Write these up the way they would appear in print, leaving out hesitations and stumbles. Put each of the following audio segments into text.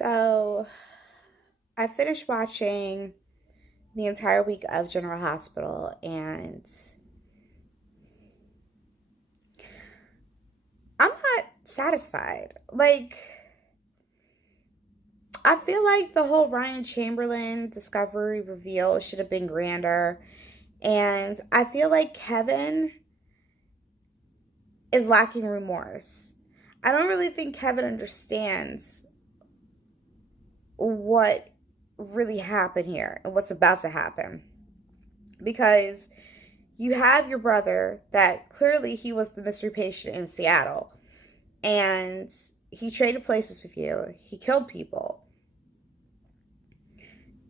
So I finished watching the entire week of General Hospital, and I'm not satisfied. I feel like the whole Ryan Chamberlain discovery reveal should have been grander. And I feel like Kevin is lacking remorse. I don't really think Kevin understands what really happened here and what's about to happen. Because you have your brother that clearly he was the mystery patient in Seattle. And he traded places with you. He killed people.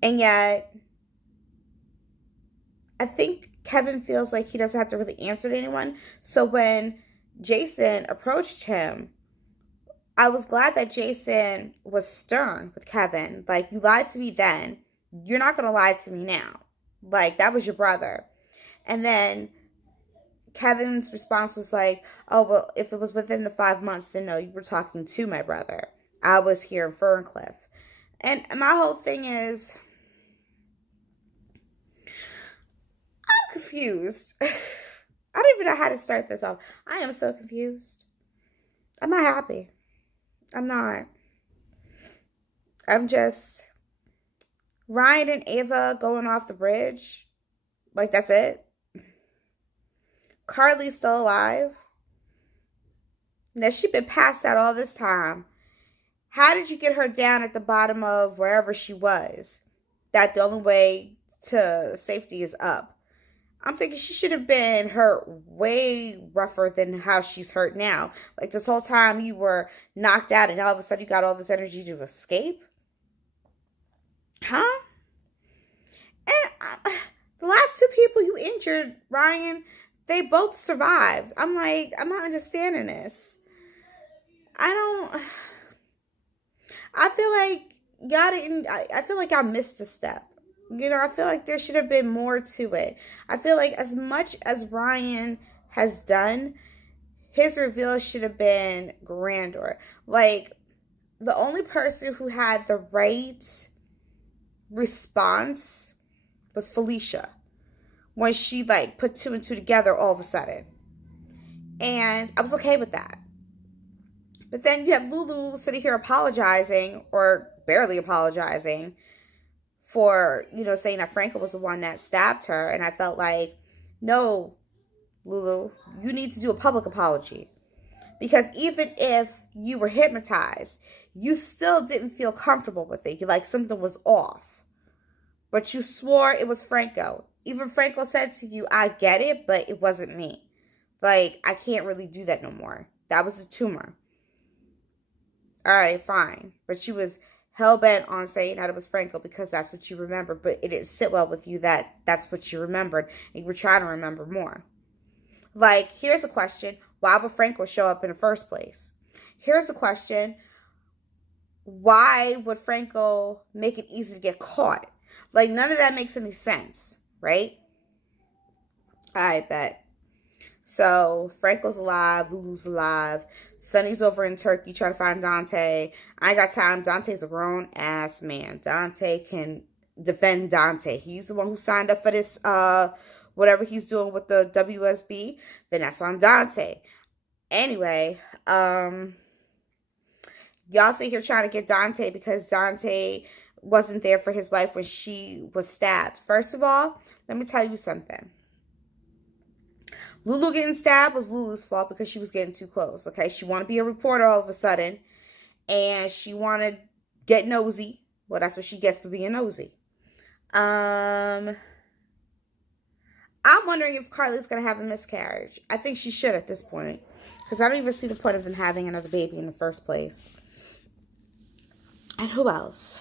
And yet, I think Kevin feels like he doesn't have to really answer to anyone. So when Jason approached him, I was glad that Jason was stern with Kevin. Like, you lied to me then. You're not going to lie to me now. Like, that was your brother. And then Kevin's response was like, oh, well, if it was within the 5 months, then no, you were talking to my brother. I was here in Ferncliff. And my whole thing is, I'm confused. I don't even know how to start this off. I am so confused. I'm not happy. I'm not. I'm just Ryan and Ava going off the bridge. Like, that's it. Carly's still alive. Now, she's been passed out all this time. How did you get her down at the bottom of wherever she was? That the only way to safety is up. I'm thinking she should have been hurt way rougher than how she's hurt now. Like, this whole time you were knocked out and all of a sudden you got all this energy to escape. Huh? And the last two people you injured, Ryan, they both survived. I'm like, I'm not understanding this. I feel like y'all didn't, I feel like I missed a step. I feel like there should have been more to it. I feel like as much as Ryan has done, his reveal should have been grander. Like, the only person who had the right response was Felicia. When she, like, put two and two together all of a sudden. And I was okay with that. But then you have Lulu sitting here apologizing, or barely apologizing, for, saying that Franco was the one that stabbed her. And I felt like, no, Lulu, you need to do a public apology. Because even if you were hypnotized, you still didn't feel comfortable with it. Like something was off. But you swore it was Franco. Even Franco said to you, I get it, but it wasn't me. Like, I can't really do that no more. That was a tumor. All right, fine. But she was hell-bent on saying that it was Franco because that's what you remember. But it didn't sit well with you that that's what you remembered. And you were trying to remember more. Like, here's a question. Why would Franco show up in the first place? Here's a question. Why would Franco make it easy to get caught? Like, none of that makes any sense, right? I bet. So, Franco's alive. Lulu's alive. Sonny's over in Turkey trying to find Dante. I ain't got time. Dante's a grown-ass man. Dante can defend Dante. He's the one who signed up for this, whatever he's doing with the WSB. Then that's on Dante. Anyway, y'all sit here trying to get Dante because Dante wasn't there for his wife when she was stabbed. First of all, let me tell you something. Lulu getting stabbed was Lulu's fault because she was getting too close, okay? She wanted to be a reporter all of a sudden, and she wanted to get nosy. Well, that's what she gets for being nosy. I'm wondering if Carly's going to have a miscarriage. I think she should at this point, because I don't even see the point of them having another baby in the first place. And who else?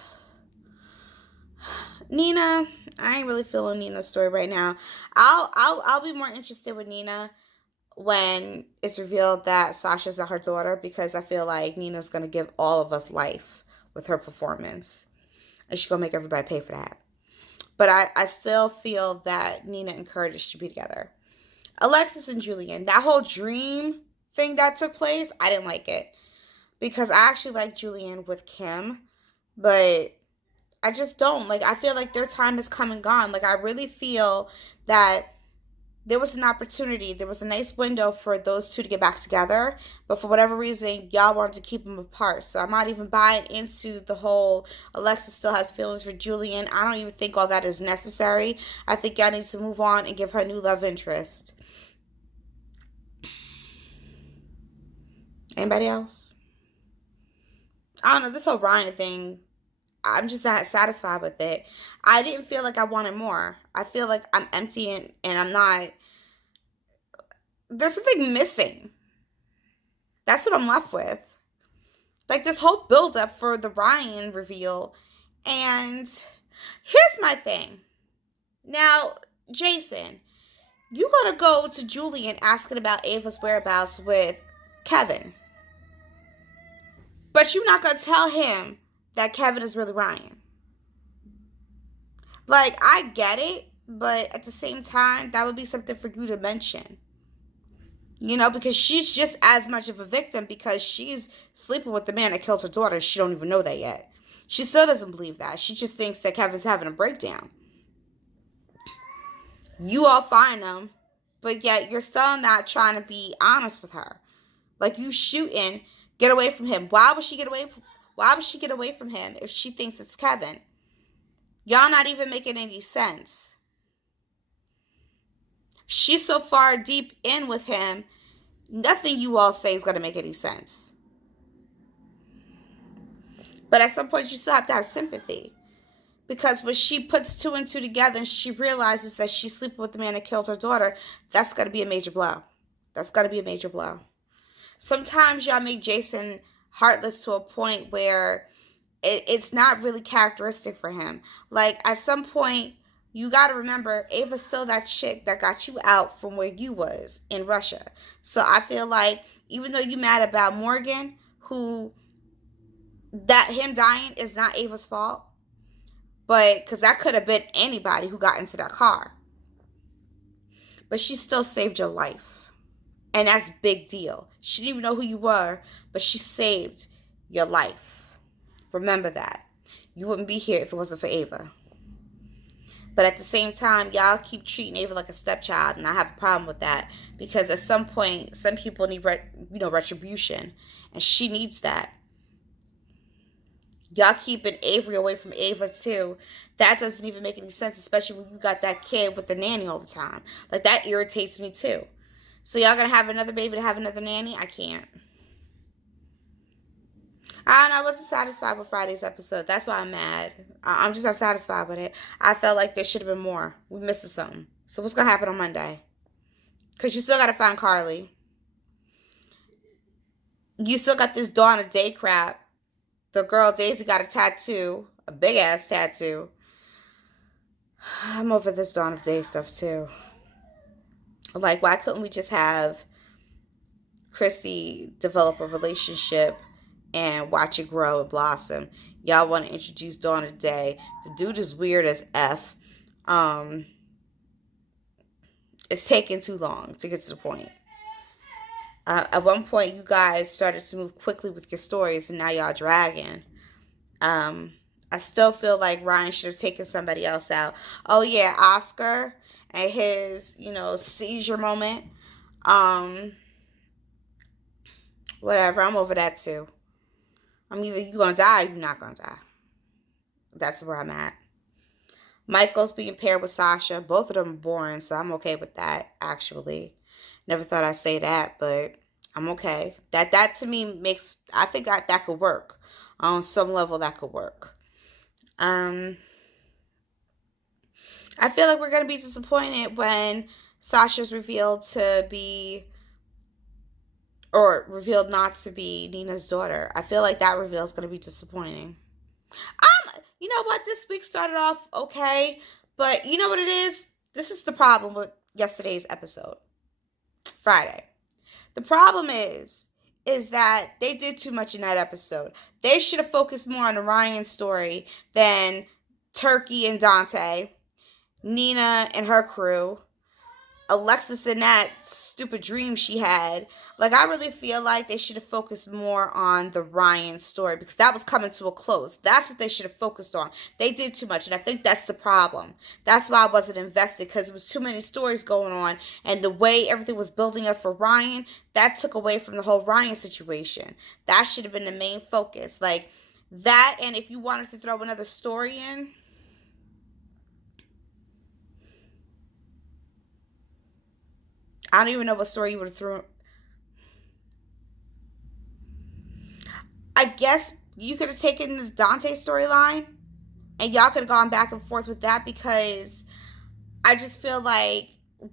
Nina, I ain't really feeling Nina's story right now. I'll be more interested with Nina when it's revealed that Sasha's not her daughter, because I feel like Nina's gonna give all of us life with her performance, and she's gonna make everybody pay for that. But I still feel that Nina and Curtis should be together. Alexis and Julian, that whole dream thing that took place, I didn't like it, because I actually like Julian with Kim. But I just don't. Like, I feel like their time has come and gone. Like, I really feel that there was an opportunity. There was a nice window for those two to get back together. But for whatever reason, y'all wanted to keep them apart. So I'm not even buying into the whole Alexis still has feelings for Julian. I don't even think all that is necessary. I think y'all need to move on and give her a new love interest. Anybody else? I don't know. This whole Ryan thing, I'm just not satisfied with it. I didn't feel like I wanted more. I feel like I'm empty and I'm not. There's something missing. That's what I'm left with. Like this whole build up for the Ryan reveal. And here's my thing. Now, Jason, you gotta go to Julian asking about Ava's whereabouts with Kevin. But you're not gonna tell him that Kevin is really Ryan. Like, I get it, but at the same time, that would be something for you to mention. You know, because she's just as much of a victim because she's sleeping with the man that killed her daughter. She don't even know that yet. She still doesn't believe that. She just thinks that Kevin's having a breakdown. You all find him, but yet you're still not trying to be honest with her. Like, you shooting, get away from him. Why would she get away? Why would she get away from him if she thinks it's Kevin? Y'all not even making any sense. She's so far deep in with him, nothing you all say is going to make any sense. But at some point, you still have to have sympathy. Because when she puts two and two together and she realizes that she's sleeping with the man that killed her daughter, that's going to be a major blow. That's got to be a major blow. Sometimes y'all make Jason heartless to a point where it's not really characteristic for him. Like, at some point, you got to remember, Ava's still that chick that got you out from where you was in Russia. So I feel like, even though you mad about Morgan, that him dying is not Ava's fault. But, because that could have been anybody who got into that car. But she still saved your life. And that's a big deal. She didn't even know who you were, but she saved your life. Remember that. You wouldn't be here if it wasn't for Ava. But at the same time, y'all keep treating Ava like a stepchild, and I have a problem with that. Because at some point, some people need retribution. And she needs that. Y'all keeping Avery away from Ava too. That doesn't even make any sense, especially when you got that kid with the nanny all the time. Like, that irritates me too. So y'all gonna have another baby to have another nanny? I can't. I wasn't satisfied with Friday's episode. That's why I'm mad. I'm just not satisfied with it. I felt like there should have been more. We missed something. So what's gonna happen on Monday? Because you still gotta find Carly. You still got this Dawn of Day crap. The girl Daisy got a tattoo, a big ass tattoo. I'm over this Dawn of Day stuff too. Like, why couldn't we just have Chrissy develop a relationship and watch it grow and blossom? Y'all want to introduce Dawn of Day. The dude is weird as F. It's taking too long to get to the point. At one point, you guys started to move quickly with your stories, and now y'all dragging. I still feel like Ryan should have taken somebody else out. Oh, yeah, Oscar and his, seizure moment. Whatever, I'm over that too. I'm either you gonna die or you're not gonna die. That's where I'm at. Michael's being paired with Sasha. Both of them are boring, so I'm okay with that, actually. Never thought I'd say that, but I'm okay. That to me makes, I think that could work. On some level, that could work. I feel like we're going to be disappointed when Sasha's revealed not to be Nina's daughter. I feel like that reveal is going to be disappointing. You know what? This week started off okay, but you know what it is? This is the problem with yesterday's episode. Friday. The problem is that they did too much in that episode. They should have focused more on the Ryan story than Turkey and Dante, Nina and her crew, Alexis and that stupid dream she had. Like, I really feel like they should have focused more on the Ryan story because that was coming to a close. That's what they should have focused on. They did too much, and I think that's the problem. That's why I wasn't invested, because it was too many stories going on, and the way everything was building up for Ryan, that took away from the whole Ryan situation. That should have been the main focus. Like, that, and if you wanted to throw another story in, I don't even know what story you would have thrown. I guess you could have taken this Dante storyline and y'all could have gone back and forth with that, because I just feel like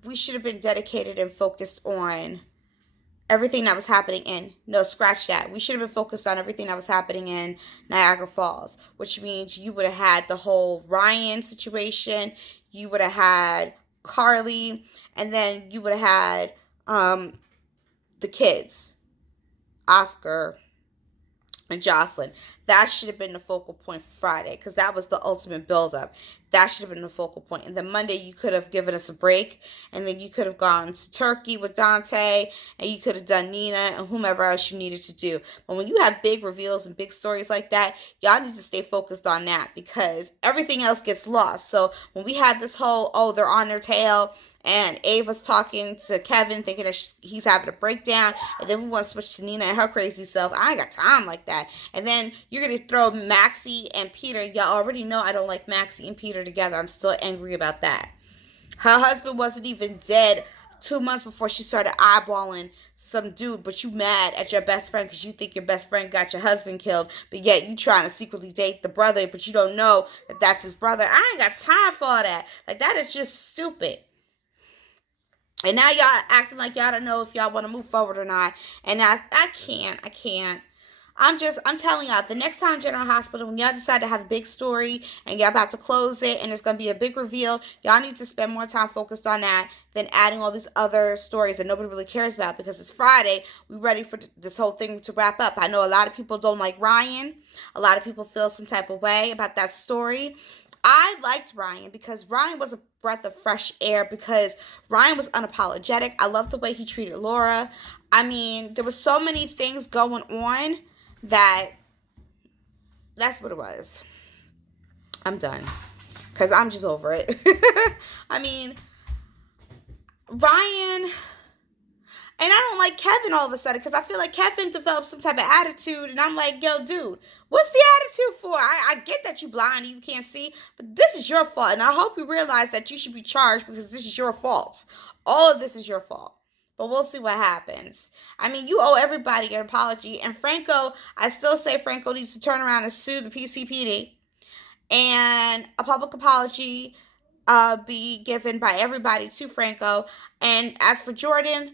we should have been dedicated and focused on everything that was happening in, no, scratch that. We should have been focused on everything that was happening in Niagara Falls, which means you would have had the whole Ryan situation, you would have had Carly, and then you would have had the kids, Oscar and Jocelyn. That should have been the focal point for Friday, because that was the ultimate buildup. That should have been the focal point. And then Monday, you could have given us a break, and then you could have gone to Turkey with Dante, and you could have done Nina and whomever else you needed to do. But when you have big reveals and big stories like that, y'all need to stay focused on that, because everything else gets lost. So when we had this whole, oh, they're on their tail, and Ava's talking to Kevin, thinking that he's having a breakdown, and then we want to switch to Nina and her crazy self. I ain't got time like that. And then you're going to throw Maxie and Peter. Y'all already know I don't like Maxie and Peter together. I'm still angry about that. Her husband wasn't even dead 2 months before she started eyeballing some dude, but you mad at your best friend because you think your best friend got your husband killed, but yet you trying to secretly date the brother, but you don't know that that's his brother. I ain't got time for all that. Like, that is just stupid. And now y'all acting like y'all don't know if y'all want to move forward or not. And I can't. I'm telling y'all, the next time General Hospital, when y'all decide to have a big story and y'all about to close it and it's going to be a big reveal, y'all need to spend more time focused on that than adding all these other stories that nobody really cares about, because it's Friday. We're ready for this whole thing to wrap up. I know a lot of people don't like Ryan. A lot of people feel some type of way about that story. I liked Ryan because Ryan was a breath of fresh air, because Ryan was unapologetic. I love the way he treated Laura. I mean, there were so many things going on that's what it was. I'm done, because I'm just over it. I mean, Ryan... And I don't like Kevin all of a sudden, because I feel like Kevin developed some type of attitude. And I'm like, yo, dude, what's the attitude for? I get that you blind and you can't see, but this is your fault. And I hope you realize that you should be charged, because this is your fault. All of this is your fault. But we'll see what happens. I mean, you owe everybody an apology. And Franco, I still say Franco needs to turn around and sue the PCPD. And a public apology be given by everybody to Franco. And as for Jordan,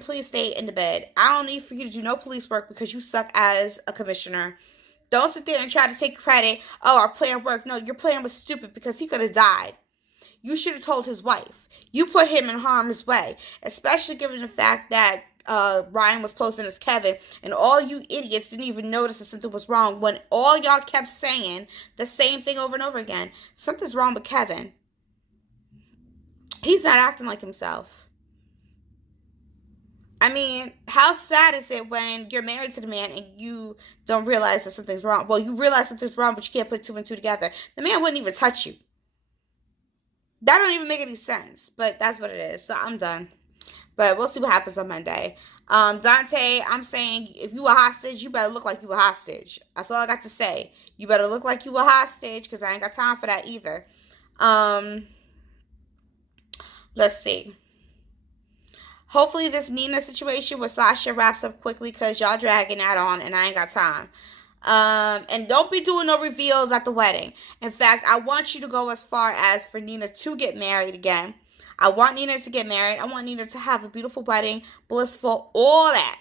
please stay in the bed. I don't need for you to do no police work, because you suck as a commissioner. Don't sit there and try to take credit. Oh, our plan worked. No, your plan was stupid, because he could have died. You should have told his wife. You put him in harm's way, especially given the fact that Ryan was posting as Kevin, and all you idiots didn't even notice that something was wrong, when all y'all kept saying the same thing over and over again. Something's wrong with Kevin. He's not acting like himself. I mean, how sad is it when you're married to the man and you don't realize that something's wrong? Well, you realize something's wrong, but you can't put two and two together. The man wouldn't even touch you. That don't even make any sense, but that's what it is. So I'm done. But we'll see what happens on Monday. Dante, I'm saying, if you a hostage, you better look like you a hostage. That's all I got to say. You better look like you a hostage, because I ain't got time for that either. Let's see. Hopefully this Nina situation with Sasha wraps up quickly, because y'all dragging that on and I ain't got time. And don't be doing no reveals at the wedding. In fact, I want you to go as far as for Nina to get married again. I want Nina to get married. I want Nina to have a beautiful wedding, blissful, all that.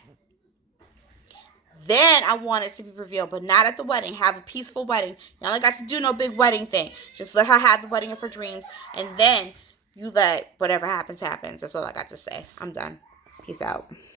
Then I want it to be revealed, but not at the wedding. Have a peaceful wedding. Y'all ain't got to do no big wedding thing. Just let her have the wedding of her dreams, and then you let whatever happens, happens. That's all I got to say. I'm done. Peace out.